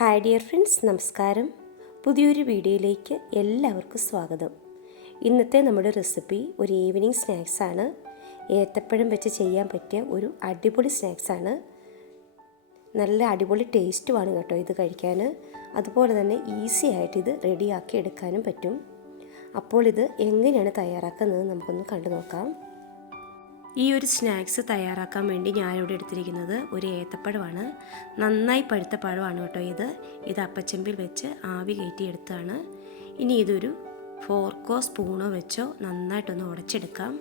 Hi dear friends നമസ്കാരം. പുതിയൊരു വീഡിയോയിലേക്ക് എല്ലാവർക്കും സ്വാഗതം. ഇന്നത്തെ നമ്മുടെ റെസിപ്പി ഒരു ഈവനിങ് സ്നാക്സാണ് ഏത്തപ്പഴം വെച്ച് ചെയ്യാൻ പറ്റിയ ഒരു അടിപൊളി സ്നാക്സാണ് നല്ല അടിപൊളി ടേസ്റ്റുമാണ് കേട്ടോ ഇത് കഴിക്കാൻ. അതുപോലെ തന്നെ ഈസി ആയിട്ട് ഇത് റെഡിയാക്കി എടുക്കാനും പറ്റും. അപ്പോൾ ഇത് എങ്ങനെയാണ് തയ്യാറാക്കുന്നത് നമുക്കൊന്ന് കണ്ടു നോക്കാം. ഈ ഒരു സ്നാക്സ് തയ്യാറാക്കാൻ വേണ്ടി ഞാനിവിടെ എടുത്തിരിക്കുന്നത് ഒരു ഏത്തപ്പഴമാണ്. നന്നായി പഴുത്ത പഴമാണ് കേട്ടോ ഇത്. ഇത് അപ്പച്ചമ്പിൽ വെച്ച് ആവി കയറ്റി എടുത്താണ് ഇനി ഇതൊരു ഫോർക്കോ സ്പൂണോ വെച്ചോ നന്നായിട്ടൊന്ന് ഉടച്ചെടുക്കാം.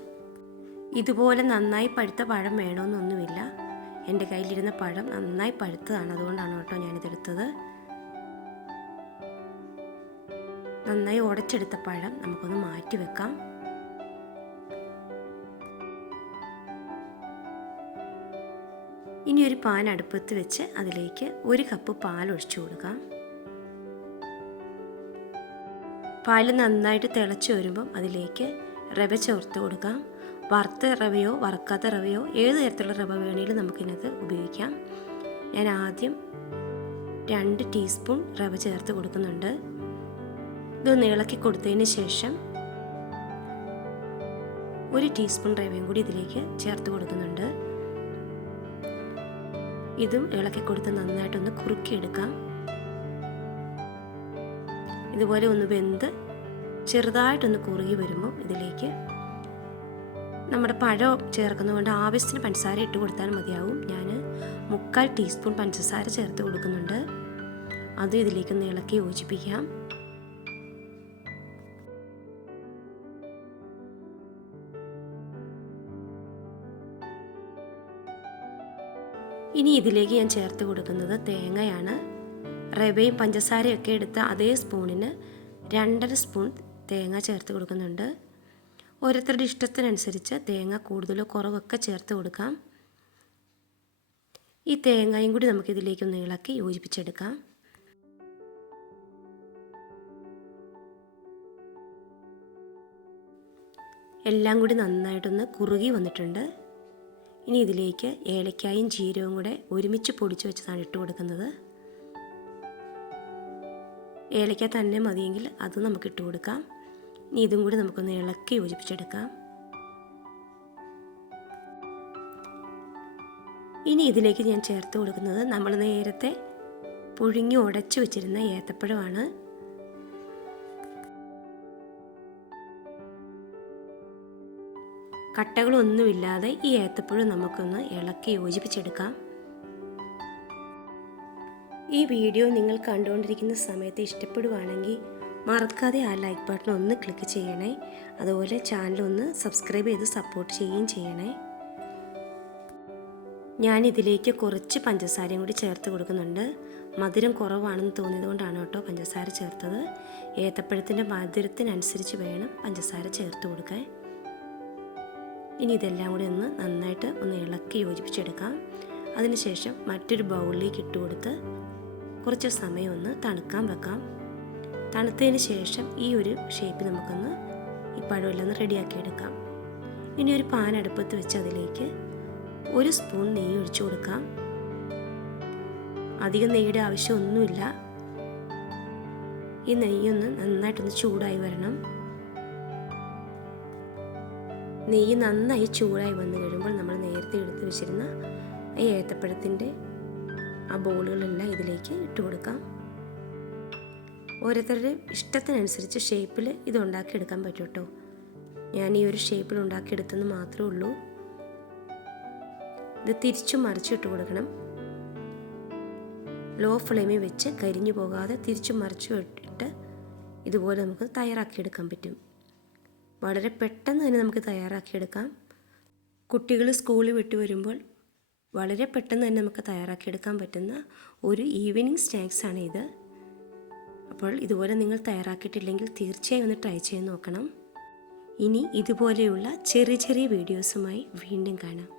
ഇതുപോലെ നന്നായി പഴുത്ത പഴം വേണമെന്നൊന്നുമില്ല എന്റെ കയ്യിലിരുന്ന പഴം നന്നായി പഴുത്തതാണ്. അതുകൊണ്ടാണ് കേട്ടോ ഞാനിതെടുത്തത്. നന്നായി ഉടച്ചെടുത്ത പഴം നമുക്കൊന്ന് മാറ്റി വെക്കാം. ഇനി ഒരു പാൻ അടുപ്പത്ത് വെച്ച് അതിലേക്ക് ഒരു കപ്പ് പാൽ ഒഴിച്ചു കൊടുക്കാം. പാൽ നന്നായിട്ട് തിളച്ച് വരുമ്പം അതിലേക്ക് റവ ചേർത്ത് കൊടുക്കാം. വറുത്ത റവയോ വറുക്കാത്ത റവയോ ഏത് തരത്തിലുള്ള റവ വേണമെങ്കിലും നമുക്കിതിനകത്ത് ഉപയോഗിക്കാം. ഞാൻ ആദ്യം രണ്ട് ടീസ്പൂൺ റവ ചേർത്ത് കൊടുക്കുന്നുണ്ട്. ഇതൊന്ന് ഇളക്കി കൊടുത്തതിന് ശേഷം ഒരു ടീസ്പൂൺ റവയും കൂടി ഇതിലേക്ക് ചേർത്ത് കൊടുക്കുന്നുണ്ട്. ഇതും ഇളക്കി കൊടുത്ത് നന്നായിട്ടൊന്ന് കുറുക്കിയെടുക്കാം. ഇതുപോലെ ഒന്ന് വെന്ത് ചെറുതായിട്ടൊന്ന് കുറുകി വരുമ്പോൾ ഇതിലേക്ക് നമ്മുടെ പഴം ചേർക്കുന്നതുകൊണ്ട് ആവശ്യത്തിന് പഞ്ചസാര ഇട്ട് കൊടുത്താൽ മതിയാവും. ഞാൻ മുക്കാൽ ടീസ്പൂൺ പഞ്ചസാര ചേർത്ത് കൊടുക്കുന്നുണ്ട്. അതും ഇതിലേക്കൊന്ന് ഇളക്കി യോജിപ്പിക്കാം. ഇനി ഇതിലേക്ക് ഞാൻ ചേർത്ത് കൊടുക്കുന്നത് തേങ്ങയാണ്. റവയും പഞ്ചസാരയൊക്കെ എടുത്ത അതേ സ്പൂണിന് രണ്ടര സ്പൂൺ തേങ്ങ ചേർത്ത് കൊടുക്കുന്നുണ്ട്. ഓരോരുത്തരുടെ ഇഷ്ടത്തിനനുസരിച്ച് തേങ്ങ കൂടുതലോ കുറവൊക്കെ ചേർത്ത് കൊടുക്കാം. ഈ തേങ്ങയും കൂടി നമുക്ക് നമുക്കിതിലേക്കൊന്ന് ഇളക്കി യോജിപ്പിച്ചെടുക്കാം. എല്ലാം കൂടി നന്നായിട്ടൊന്ന് കുറുകി വന്നിട്ടുണ്ട്. ഇനി ഇതിലേക്ക് ഏലക്കായും ജീരകവും കൂടെ ഒരുമിച്ച് പൊടിച്ച് വെച്ചതാണ് ഇട്ട് കൊടുക്കുന്നത്. ഏലക്ക തന്നെ മതിയെങ്കിൽ അത് നമുക്ക് ഇട്ട് കൊടുക്കാം. ഇനി ഇതും കൂടി നമുക്കൊന്ന് ഇളക്കി യോജിപ്പിച്ചെടുക്കാം. ഇനി ഇതിലേക്ക് ഞാൻ ചേർത്ത് കൊടുക്കുന്നത് നമ്മൾ നേരത്തെ പുഴുങ്ങി ഉടച്ചു വെച്ചിരുന്ന ഏത്തപ്പഴമാണ്. കട്ടകളൊന്നുമില്ലാതെ ഈ ഏത്തപ്പഴം നമുക്കൊന്ന് ഇളക്കി യോജിപ്പിച്ചെടുക്കാം. ഈ വീഡിയോ നിങ്ങൾ കണ്ടുകൊണ്ടിരിക്കുന്ന സമയത്ത് ഇഷ്ടപ്പെടുവാണെങ്കിൽ മറക്കാതെ ആ ലൈക്ക് ബട്ടൺ ഒന്ന് ക്ലിക്ക് ചെയ്യണേ. അതുപോലെ ചാനൽ ഒന്ന് സബ്സ്ക്രൈബ് ചെയ്ത് സപ്പോർട്ട് ചെയ്യുകയും ചെയ്യണേ. ഞാൻ ഇതിലേക്ക് കുറച്ച് പഞ്ചസാരയും കൂടി ചേർത്ത് കൊടുക്കുന്നുണ്ട്. മധുരം കുറവാണെന്ന് തോന്നിയത് കൊണ്ടാണ് കേട്ടോ പഞ്ചസാര ചേർത്തത്. ഏത്തപ്പഴത്തിന്റെ മധുരത്തിനനുസരിച്ച് വേണം പഞ്ചസാര ചേർത്ത് കൊടുക്കാൻ. ഇനി ഇതെല്ലാം കൂടി ഒന്ന് നന്നായിട്ട് ഒന്ന് ഇളക്കി യോജിപ്പിച്ചെടുക്കാം. അതിനുശേഷം മറ്റൊരു ബൗളിലേക്ക് ഇട്ട് കൊടുത്ത് കുറച്ച് സമയം ഒന്ന് തണുക്കാൻ വെക്കാം. തണുത്തതിന് ശേഷം ഈ ഒരു ഷേപ്പ് നമുക്കൊന്ന് ഈ പഴമെല്ലാം റെഡിയാക്കി എടുക്കാം ഇനി ഒരു പാൻ അടുപ്പത്ത് വെച്ച് അതിലേക്ക് ഒരു സ്പൂൺ നെയ്യ് ഒഴിച്ചു കൊടുക്കാം. അധികം നെയ്യുടെ ആവശ്യമൊന്നുമില്ല. ഈ നെയ്യൊന്ന് നന്നായിട്ടൊന്ന് ചൂടായി വരണം. നെയ്യ് നന്നായി ചൂടായി വന്നു കഴിയുമ്പോൾ നമ്മൾ നേരത്തെ എടുത്ത് വെച്ചിരുന്ന ഈ ഏത്തപ്പഴത്തിന്റെ ആ ബോളുകളെല്ലാം ഇതിലേക്ക് ഇട്ട് കൊടുക്കാം. ഓരോരുത്തരുടെ ഇഷ്ടത്തിനനുസരിച്ച് ഷേപ്പിൽ ഇത് ഉണ്ടാക്കിയെടുക്കാൻ പറ്റും കേട്ടോ. ഞാൻ ഈ ഒരു ഷേപ്പിൽ ഉണ്ടാക്കിയെടുത്തെന്ന് മാത്രമേ ഉള്ളൂ. ഇത് തിരിച്ചു മറിച്ചിട്ട് കൊടുക്കണം. ലോ ഫ്ലെയിമിൽ വെച്ച് കരിഞ്ഞു പോകാതെ തിരിച്ചു മറിച്ചു ഇട്ട് ഇതുപോലെ നമുക്ക് തയ്യാറാക്കിയെടുക്കാൻ പറ്റും. വളരെ പെട്ടെന്ന് തന്നെ നമുക്ക് തയ്യാറാക്കിയെടുക്കാം. കുട്ടികൾ സ്കൂളിൽ വിട്ട് വരുമ്പോൾ വളരെ പെട്ടെന്ന് തന്നെ നമുക്ക് തയ്യാറാക്കിയെടുക്കാൻ പറ്റുന്ന ഒരു ഈവനിങ് ആണ് ഇത്. അപ്പോൾ ഇതുപോലെ നിങ്ങൾ തയ്യാറാക്കിയിട്ടില്ലെങ്കിൽ തീർച്ചയായും ഒന്ന് ട്രൈ ചെയ്ത് നോക്കണം. ഇനി ഇതുപോലെയുള്ള ചെറിയ ചെറിയ വീഡിയോസുമായി വീണ്ടും കാണാം.